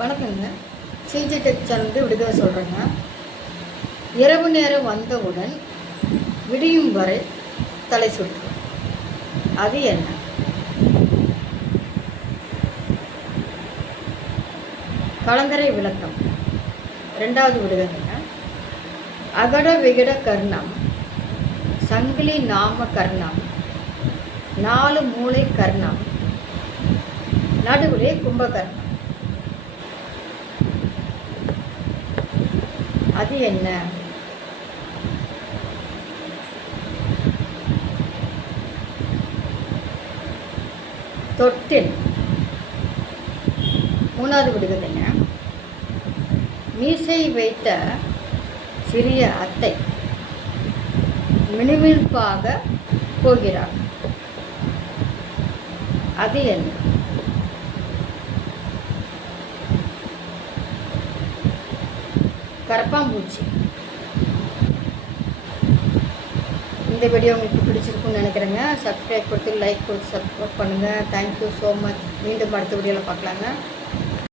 வணக்கங்க. CG tech channel விடுதலை சொல்கிறேங்க. இரவு நேரம் வந்தவுடன் விடியும் வரை தலை சுற்று, அது என்ன? கலங்கரை விளக்கம். 2வது விடுதலைங்க. அகட விகட கர்ணம், சங்கிலி நாம கர்ணம், 4 மூளை கர்ணம், நடுவிலே கும்பகர்ணம், அது என்ன? தொட்டில். 3வது விடுதலைங்க. மீசை வைத்த சிறிய அத்தை மினுமினுப்பாக போகிறார், அது என்ன? கரப்பாம்பூச்சி. இந்த வீடியோ உங்களுக்கு பிடிச்சிருக்குன்னு நினைக்கிறேங்க. சப்ஸ்கிரைப் கொடுத்து லைக் கொடுத்து சப்ஸ்கிரைப் பண்ணுங்கள். Thank you so much. மீண்டும் அடுத்த வீடியோவில் பார்க்கலாங்க.